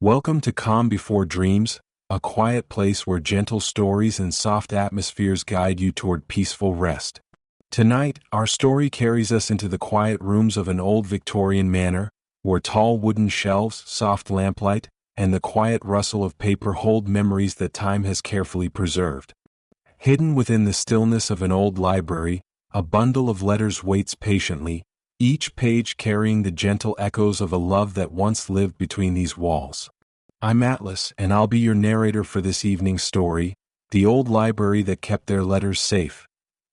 Welcome to Calm Before Dreams, a quiet place where gentle stories and soft atmospheres guide you toward peaceful rest. Tonight, our story carries us into the quiet rooms of an old Victorian manor, where tall wooden shelves, soft lamplight, and the quiet rustle of paper hold memories that time has carefully preserved. Hidden within the stillness of an old library, a bundle of letters waits patiently, each page carrying the gentle echoes of a love that once lived between these walls. I'm Atlas, and I'll be your narrator for this evening's story, The Old Library That Kept Their Letters Safe.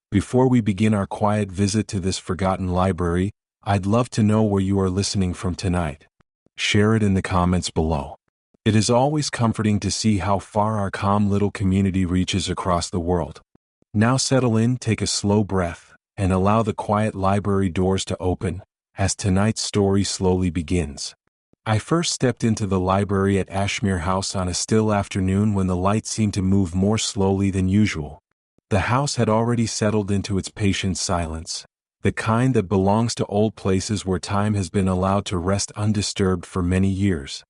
Before we begin our quiet visit to this forgotten library, I'd love to know where you are listening from tonight. Share it in the comments below. It is always comforting to see how far our calm little community reaches across the world. Now settle in, take a slow breath, and allow the quiet library doors to open, as tonight's story slowly begins. I first stepped into the library at Ashmere House on a still afternoon when the light seemed to move more slowly than usual. The house had already settled into its patient silence, the kind that belongs to old places where time has been allowed to rest undisturbed for many years.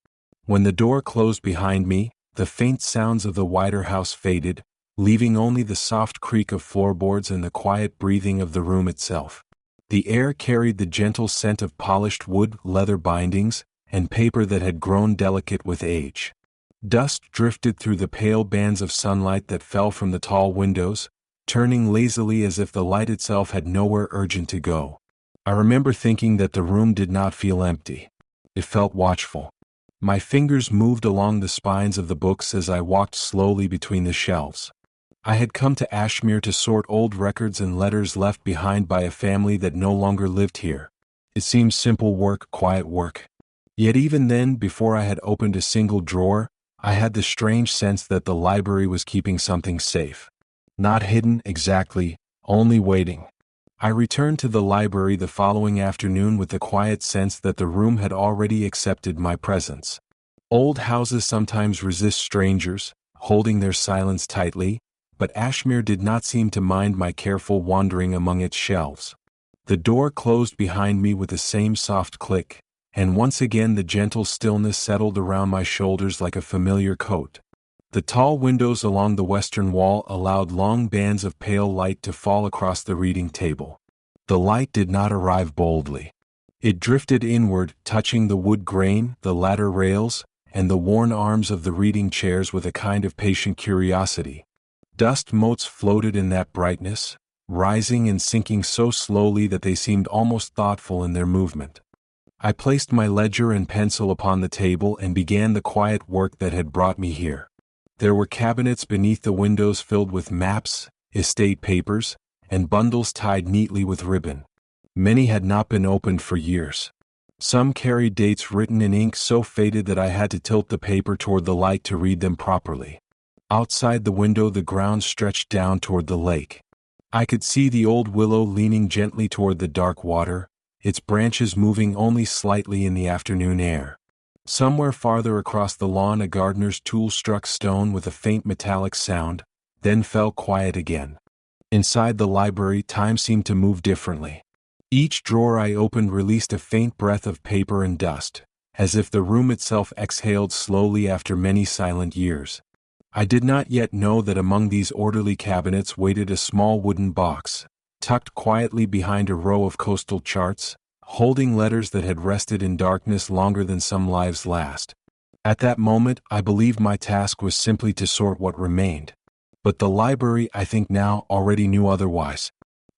When the door closed behind me, the faint sounds of the wider house faded, leaving only the soft creak of floorboards and the quiet breathing of the room itself. The air carried the gentle scent of polished wood, leather bindings, and paper that had grown delicate with age. Dust drifted through the pale bands of sunlight that fell from the tall windows, turning lazily as if the light itself had nowhere urgent to go. I remember thinking that the room did not feel empty. It felt watchful. My fingers moved along the spines of the books as I walked slowly between the shelves. I had come to Ashmere to sort old records and letters left behind by a family that no longer lived here. It seemed simple work, quiet work. Yet even then, before I had opened a single drawer, I had the strange sense that the library was keeping something safe. Not hidden exactly, only waiting. I returned to the library the following afternoon with the quiet sense that the room had already accepted my presence. Old houses sometimes resist strangers, holding their silence tightly, but Ashmere did not seem to mind my careful wandering among its shelves. The door closed behind me with the same soft click, and once again the gentle stillness settled around my shoulders like a familiar coat. The tall windows along the western wall allowed long bands of pale light to fall across the reading table. The light did not arrive boldly. It drifted inward, touching the wood grain, the ladder rails, and the worn arms of the reading chairs with a kind of patient curiosity. Dust motes floated in that brightness, rising and sinking so slowly that they seemed almost thoughtful in their movement. I placed my ledger and pencil upon the table and began the quiet work that had brought me here. There were cabinets beneath the windows filled with maps, estate papers, and bundles tied neatly with ribbon. Many had not been opened for years. Some carried dates written in ink so faded that I had to tilt the paper toward the light to read them properly. Outside the window the ground stretched down toward the lake. I could see the old willow leaning gently toward the dark water, its branches moving only slightly in the afternoon air. Somewhere farther across the lawn a gardener's tool struck stone with a faint metallic sound, then fell quiet again. Inside the library time seemed to move differently. Each drawer I opened released a faint breath of paper and dust, as if the room itself exhaled slowly after many silent years. I did not yet know that among these orderly cabinets waited a small wooden box, tucked quietly behind a row of coastal charts, holding letters that had rested in darkness longer than some lives last. At that moment, I believed my task was simply to sort what remained. But the library, I think now, already knew otherwise.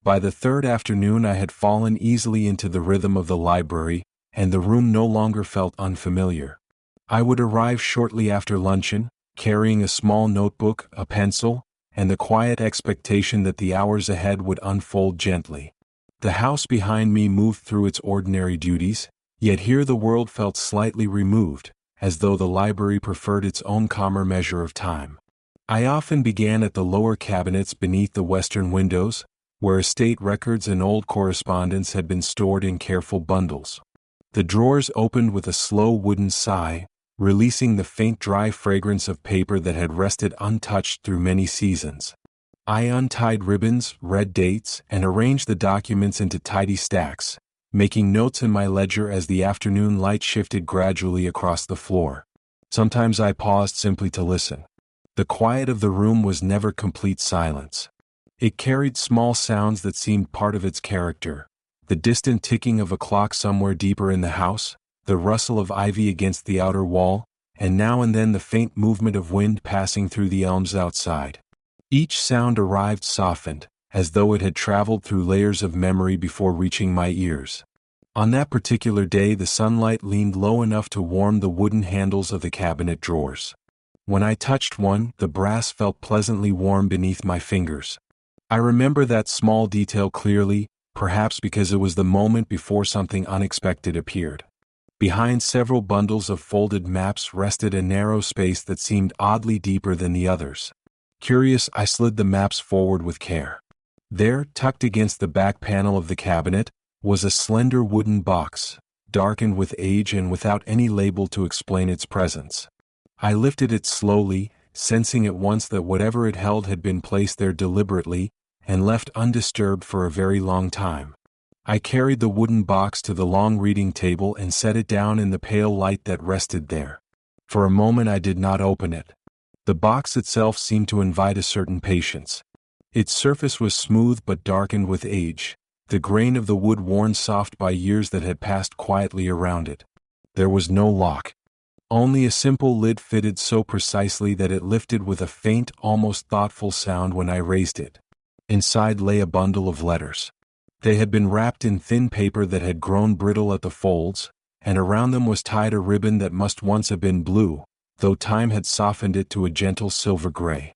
By the third afternoon I had fallen easily into the rhythm of the library, and the room no longer felt unfamiliar. I would arrive shortly after luncheon, carrying a small notebook, a pencil, and the quiet expectation that the hours ahead would unfold gently. The house behind me moved through its ordinary duties, yet here the world felt slightly removed, as though the library preferred its own calmer measure of time. I often began at the lower cabinets beneath the western windows, where estate records and old correspondence had been stored in careful bundles. The drawers opened with a slow wooden sigh, releasing the faint dry fragrance of paper that had rested untouched through many seasons. I untied ribbons, read dates, and arranged the documents into tidy stacks, making notes in my ledger as the afternoon light shifted gradually across the floor. Sometimes I paused simply to listen. The quiet of the room was never complete silence. It carried small sounds that seemed part of its character: the distant ticking of a clock somewhere deeper in the house, the rustle of ivy against the outer wall, and now and then the faint movement of wind passing through the elms outside. Each sound arrived softened, as though it had traveled through layers of memory before reaching my ears. On that particular day, the sunlight leaned low enough to warm the wooden handles of the cabinet drawers. When I touched one, the brass felt pleasantly warm beneath my fingers. I remember that small detail clearly, perhaps because it was the moment before something unexpected appeared. Behind several bundles of folded maps rested a narrow space that seemed oddly deeper than the others. Curious, I slid the maps forward with care. There, tucked against the back panel of the cabinet, was a slender wooden box, darkened with age and without any label to explain its presence. I lifted it slowly, sensing at once that whatever it held had been placed there deliberately and left undisturbed for a very long time. I carried the wooden box to the long reading table and set it down in the pale light that rested there. For a moment I did not open it. The box itself seemed to invite a certain patience. Its surface was smooth but darkened with age, the grain of the wood worn soft by years that had passed quietly around it. There was no lock. Only a simple lid fitted so precisely that it lifted with a faint, almost thoughtful sound when I raised it. Inside lay a bundle of letters. They had been wrapped in thin paper that had grown brittle at the folds, and around them was tied a ribbon that must once have been blue, though time had softened it to a gentle silver gray.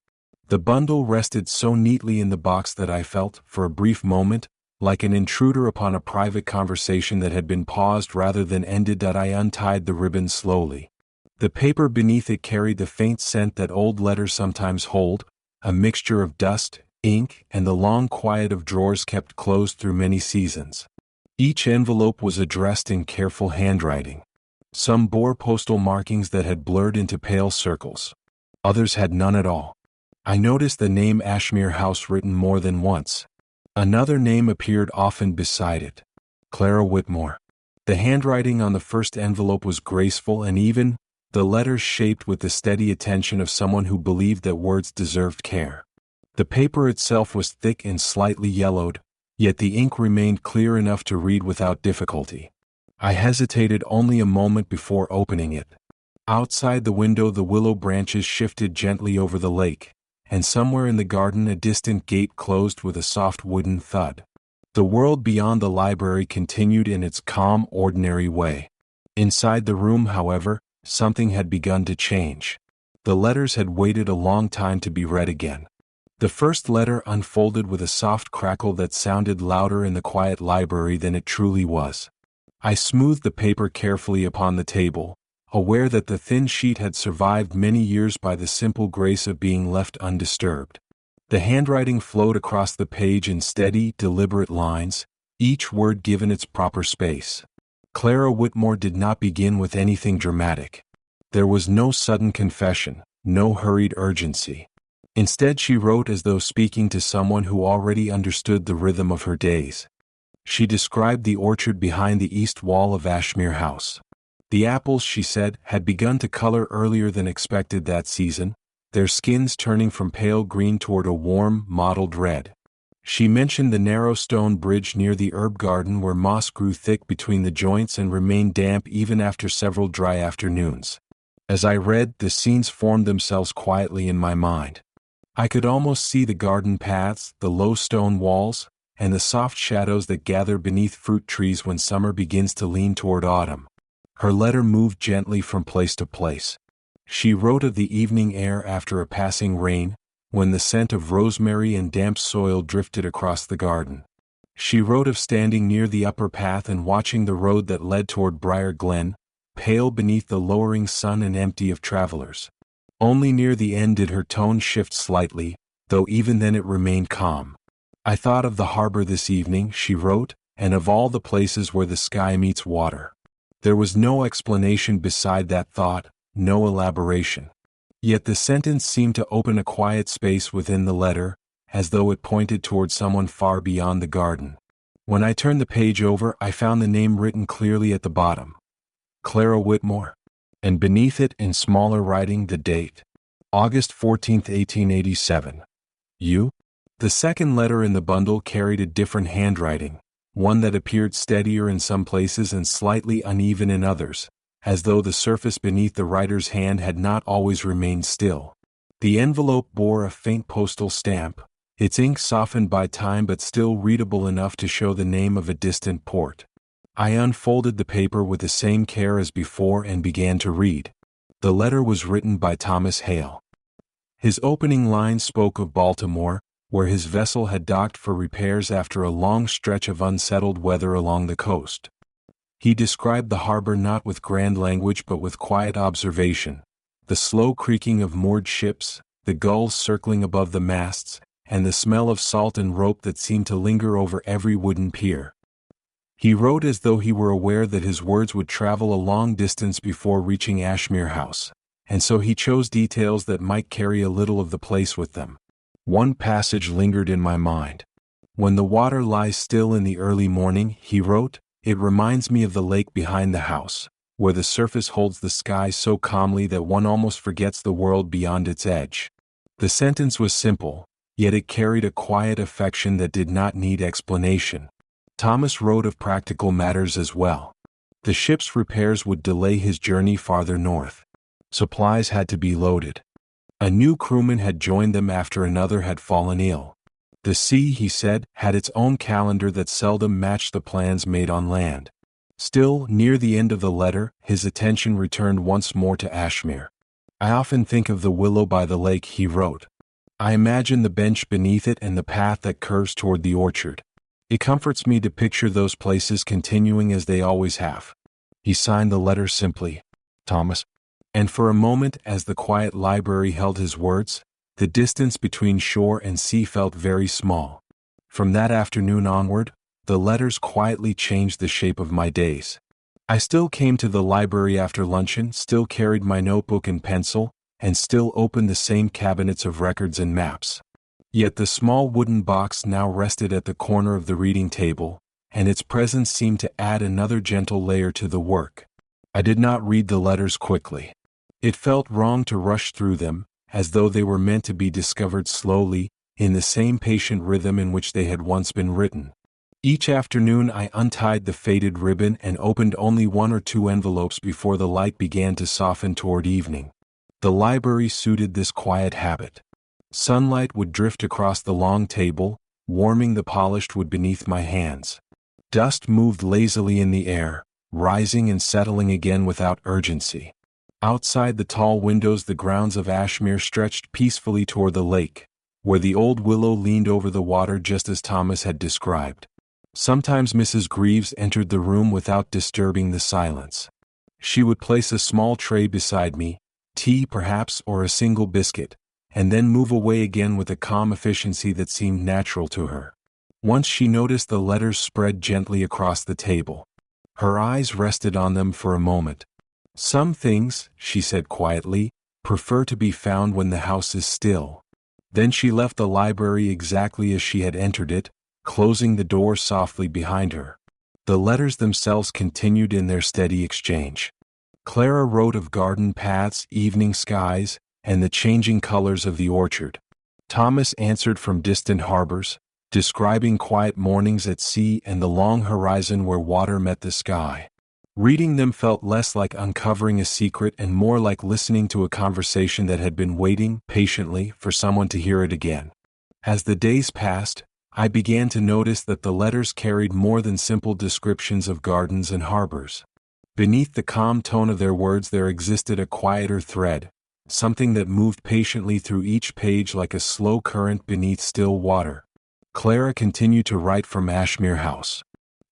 The bundle rested so neatly in the box that I felt, for a brief moment, like an intruder upon a private conversation that had been paused rather than ended. That I untied the ribbon slowly. The paper beneath it carried the faint scent that old letters sometimes hold, a mixture of dust, ink, and the long quiet of drawers kept closed through many seasons. Each envelope was addressed in careful handwriting. Some bore postal markings that had blurred into pale circles. Others had none at all. I noticed the name Ashmere House written more than once. Another name appeared often beside it: Clara Whitmore. The handwriting on the first envelope was graceful and even, the letters shaped with the steady attention of someone who believed that words deserved care. The paper itself was thick and slightly yellowed, yet the ink remained clear enough to read without difficulty. I hesitated only a moment before opening it. Outside the window the willow branches shifted gently over the lake, and somewhere in the garden a distant gate closed with a soft wooden thud. The world beyond the library continued in its calm, ordinary way. Inside the room, however, something had begun to change. The letters had waited a long time to be read again. The first letter unfolded with a soft crackle that sounded louder in the quiet library than it truly was. I smoothed the paper carefully upon the table, aware that the thin sheet had survived many years by the simple grace of being left undisturbed. The handwriting flowed across the page in steady, deliberate lines, each word given its proper space. Clara Whitmore did not begin with anything dramatic. There was no sudden confession, no hurried urgency. Instead, she wrote as though speaking to someone who already understood the rhythm of her days. She described the orchard behind the east wall of Ashmere House. The apples, she said, had begun to color earlier than expected that season, their skins turning from pale green toward a warm, mottled red. She mentioned the narrow stone bridge near the herb garden where moss grew thick between the joints and remained damp even after several dry afternoons. As I read, the scenes formed themselves quietly in my mind. I could almost see the garden paths, the low stone walls, and the soft shadows that gather beneath fruit trees when summer begins to lean toward autumn. Her letter moved gently from place to place. She wrote of the evening air after a passing rain, when the scent of rosemary and damp soil drifted across the garden. She wrote of standing near the upper path and watching the road that led toward Briar Glen, pale beneath the lowering sun and empty of travelers. Only near the end did her tone shift slightly, though even then it remained calm. I thought of the harbor this evening, she wrote, and of all the places where the sky meets water. There was no explanation beside that thought, no elaboration. Yet the sentence seemed to open a quiet space within the letter, as though it pointed toward someone far beyond the garden. When I turned the page over, I found the name written clearly at the bottom: Clara Whitmore. and beneath it in smaller writing the date, August 14, 1887. You? The second letter in the bundle carried a different handwriting, one that appeared steadier in some places and slightly uneven in others, as though the surface beneath the writer's hand had not always remained still. The envelope bore a faint postal stamp, its ink softened by time but still readable enough to show the name of a distant port. I unfolded the paper with the same care as before and began to read. The letter was written by Thomas Hale. His opening line spoke of Baltimore, where his vessel had docked for repairs after a long stretch of unsettled weather along the coast. He described the harbor not with grand language but with quiet observation, the slow creaking of moored ships, the gulls circling above the masts, and the smell of salt and rope that seemed to linger over every wooden pier. He wrote as though he were aware that his words would travel a long distance before reaching Ashmere House, and so he chose details that might carry a little of the place with them. One passage lingered in my mind. When the water lies still in the early morning, he wrote, it reminds me of the lake behind the house, where the surface holds the sky so calmly that one almost forgets the world beyond its edge. The sentence was simple, yet it carried a quiet affection that did not need explanation. Thomas wrote of practical matters as well. The ship's repairs would delay his journey farther north. Supplies had to be loaded. A new crewman had joined them after another had fallen ill. The sea, he said, had its own calendar that seldom matched the plans made on land. Still, near the end of the letter, his attention returned once more to Ashmere. I often think of the willow by the lake, he wrote. I imagine the bench beneath it and the path that curves toward the orchard. It comforts me to picture those places continuing as they always have. He signed the letter simply, Thomas. And for a moment, as the quiet library held his words, the distance between shore and sea felt very small. From that afternoon onward, the letters quietly changed the shape of my days. I still came to the library after luncheon, still carried my notebook and pencil, and still opened the same cabinets of records and maps. Yet the small wooden box now rested at the corner of the reading table, and its presence seemed to add another gentle layer to the work. I did not read the letters quickly. It felt wrong to rush through them, as though they were meant to be discovered slowly, in the same patient rhythm in which they had once been written. Each afternoon I untied the faded ribbon and opened only one or two envelopes before the light began to soften toward evening. The library suited this quiet habit. Sunlight would drift across the long table, warming the polished wood beneath my hands. Dust moved lazily in the air, rising and settling again without urgency. Outside the tall windows the grounds of Ashmere stretched peacefully toward the lake, where the old willow leaned over the water just as Thomas had described. Sometimes Mrs. Greaves entered the room without disturbing the silence. She would place a small tray beside me, tea perhaps or a single biscuit, and then move away again with a calm efficiency that seemed natural to her. Once she noticed the letters spread gently across the table. Her eyes rested on them for a moment. Some things, she said quietly, prefer to be found when the house is still. Then she left the library exactly as she had entered it, closing the door softly behind her. The letters themselves continued in their steady exchange. Clara wrote of garden paths, evening skies, and the changing colors of the orchard. Thomas answered from distant harbors, describing quiet mornings at sea and the long horizon where water met the sky. Reading them felt less like uncovering a secret and more like listening to a conversation that had been waiting patiently for someone to hear it again. As the days passed, I began to notice that the letters carried more than simple descriptions of gardens and harbors. Beneath the calm tone of their words there existed a quieter thread, something that moved patiently through each page like a slow current beneath still water. Clara continued to write from Ashmere House.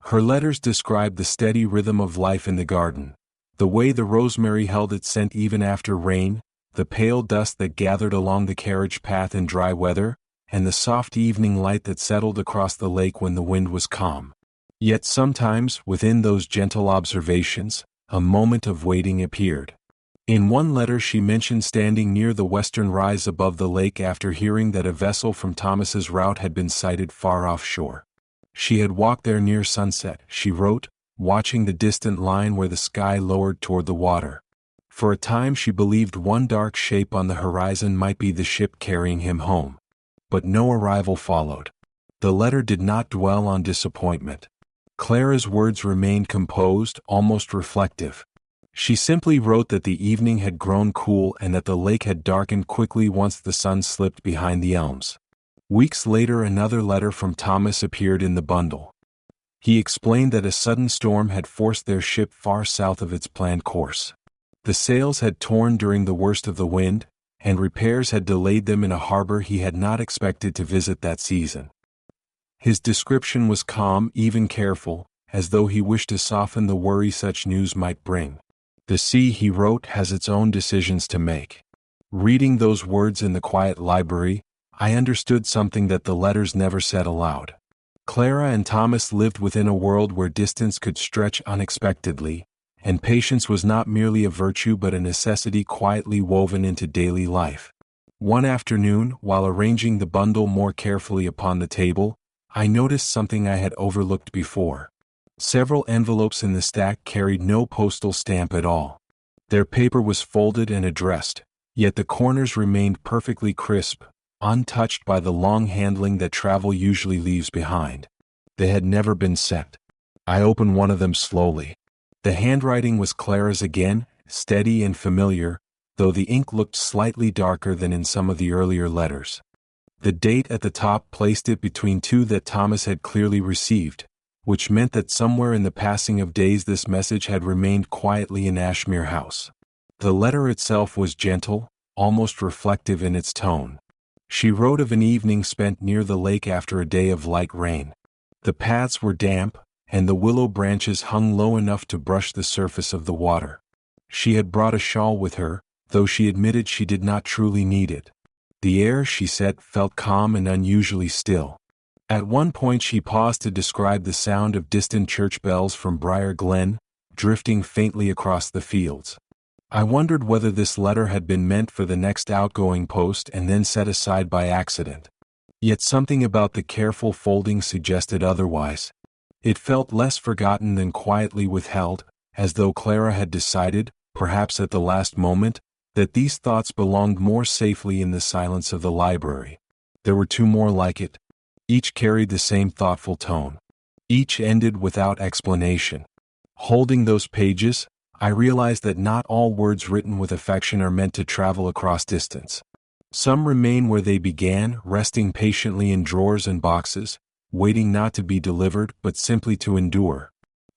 Her letters described the steady rhythm of life in the garden, the way the rosemary held its scent even after rain, the pale dust that gathered along the carriage path in dry weather, and the soft evening light that settled across the lake when the wind was calm. Yet sometimes, within those gentle observations, a moment of waiting appeared. In one letter she mentioned standing near the western rise above the lake after hearing that a vessel from Thomas's route had been sighted far offshore. She had walked there near sunset, she wrote, watching the distant line where the sky lowered toward the water. For a time she believed one dark shape on the horizon might be the ship carrying him home. But no arrival followed. The letter did not dwell on disappointment. Clara's words remained composed, almost reflective. She simply wrote that the evening had grown cool and that the lake had darkened quickly once the sun slipped behind the elms. Weeks later, another letter from Thomas appeared in the bundle. He explained that a sudden storm had forced their ship far south of its planned course. The sails had torn during the worst of the wind, and repairs had delayed them in a harbor he had not expected to visit that season. His description was calm, even careful, as though he wished to soften the worry such news might bring. The sea, he wrote, has its own decisions to make. Reading those words in the quiet library, I understood something that the letters never said aloud. Clara and Thomas lived within a world where distance could stretch unexpectedly, and patience was not merely a virtue but a necessity quietly woven into daily life. One afternoon, while arranging the bundle more carefully upon the table, I noticed something I had overlooked before. Several envelopes in the stack carried no postal stamp at all. Their paper was folded and addressed, yet the corners remained perfectly crisp, untouched by the long handling that travel usually leaves behind. They had never been sent. I opened one of them slowly. The handwriting was Clara's again, steady and familiar, though the ink looked slightly darker than in some of the earlier letters. The date at the top placed it between two that Thomas had clearly received, which meant that somewhere in the passing of days this message had remained quietly in Ashmere House. The letter itself was gentle, almost reflective in its tone. She wrote of an evening spent near the lake after a day of light rain. The paths were damp, and the willow branches hung low enough to brush the surface of the water. She had brought a shawl with her, though she admitted she did not truly need it. The air, she said, felt calm and unusually still. At one point she paused to describe the sound of distant church bells from Briar Glen, drifting faintly across the fields. I wondered whether this letter had been meant for the next outgoing post and then set aside by accident. Yet something about the careful folding suggested otherwise. It felt less forgotten than quietly withheld, as though Clara had decided, perhaps at the last moment, that these thoughts belonged more safely in the silence of the library. There were two more like it. Each carried the same thoughtful tone. Each ended without explanation. Holding those pages, I realized that not all words written with affection are meant to travel across distance. Some remain where they began, resting patiently in drawers and boxes, waiting not to be delivered but simply to endure.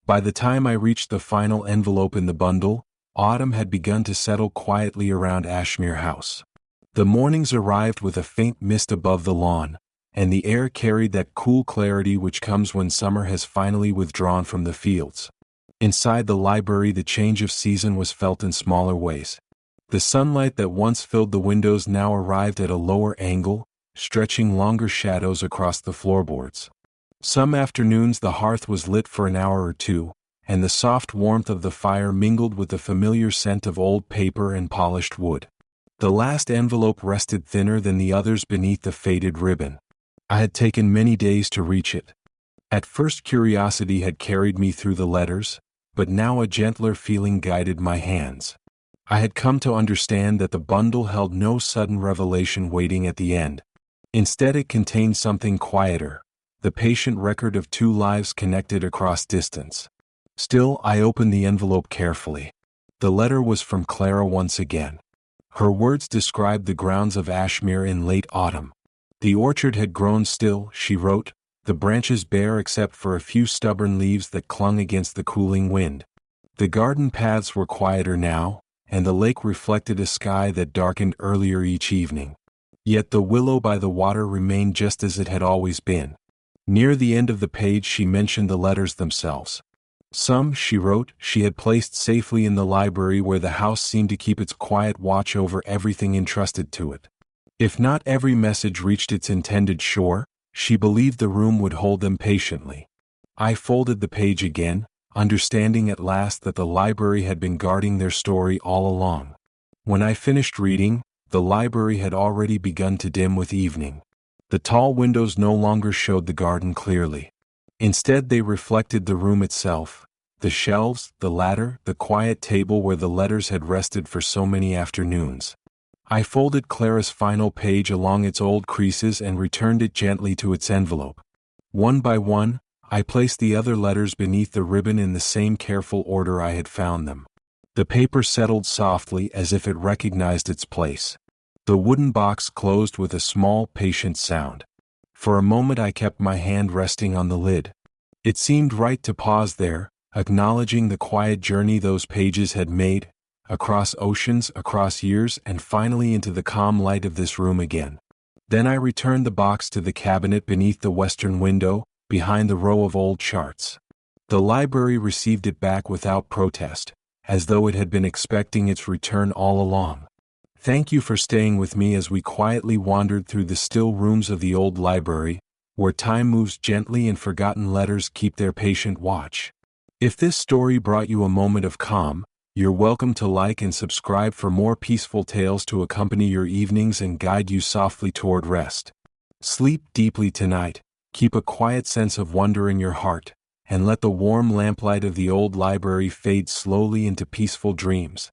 By the time I reached the final envelope in the bundle, autumn had begun to settle quietly around Ashmere House. The mornings arrived with a faint mist above the lawn, and the air carried that cool clarity which comes when summer has finally withdrawn from the fields. Inside the library the change of season was felt in smaller ways. The sunlight that once filled the windows now arrived at a lower angle, stretching longer shadows across the floorboards. Some afternoons the hearth was lit for an hour or two, and the soft warmth of the fire mingled with the familiar scent of old paper and polished wood. The last envelope rested thinner than the others beneath the faded ribbon. I had taken many days to reach it. At first curiosity had carried me through the letters, but now a gentler feeling guided my hands. I had come to understand that the bundle held no sudden revelation waiting at the end. Instead it contained something quieter, the patient record of two lives connected across distance. Still, I opened the envelope carefully. The letter was from Clara once again. Her words described the grounds of Ashmere in late autumn. The orchard had grown still, she wrote, the branches bare except for a few stubborn leaves that clung against the cooling wind. The garden paths were quieter now, and the lake reflected a sky that darkened earlier each evening. Yet the willow by the water remained just as it had always been. Near the end of the page she mentioned the letters themselves. Some, she wrote, she had placed safely in the library where the house seemed to keep its quiet watch over everything entrusted to it. If not every message reached its intended shore, she believed the room would hold them patiently. I folded the page again, understanding at last that the library had been guarding their story all along. When I finished reading, the library had already begun to dim with evening. The tall windows no longer showed the garden clearly. Instead they reflected the room itself, The shelves, the ladder, the quiet table where the letters had rested for so many afternoons. I folded Clara's final page along its old creases and returned it gently to its envelope. One by one, I placed the other letters beneath the ribbon in the same careful order I had found them. The paper settled softly as if it recognized its place. The wooden box closed with a small, patient sound. For a moment I kept my hand resting on the lid. It seemed right to pause there, acknowledging the quiet journey those pages had made, across oceans, across years, and finally into the calm light of this room again. Then I returned the box to the cabinet beneath the western window, behind the row of old charts. The library received it back without protest, as though it had been expecting its return all along. Thank you for staying with me as we quietly wandered through the still rooms of the old library, where time moves gently and forgotten letters keep their patient watch. If this story brought you a moment of calm, you're welcome to like and subscribe for more peaceful tales to accompany your evenings and guide you softly toward rest. Sleep deeply tonight, keep a quiet sense of wonder in your heart, and let the warm lamplight of the old library fade slowly into peaceful dreams.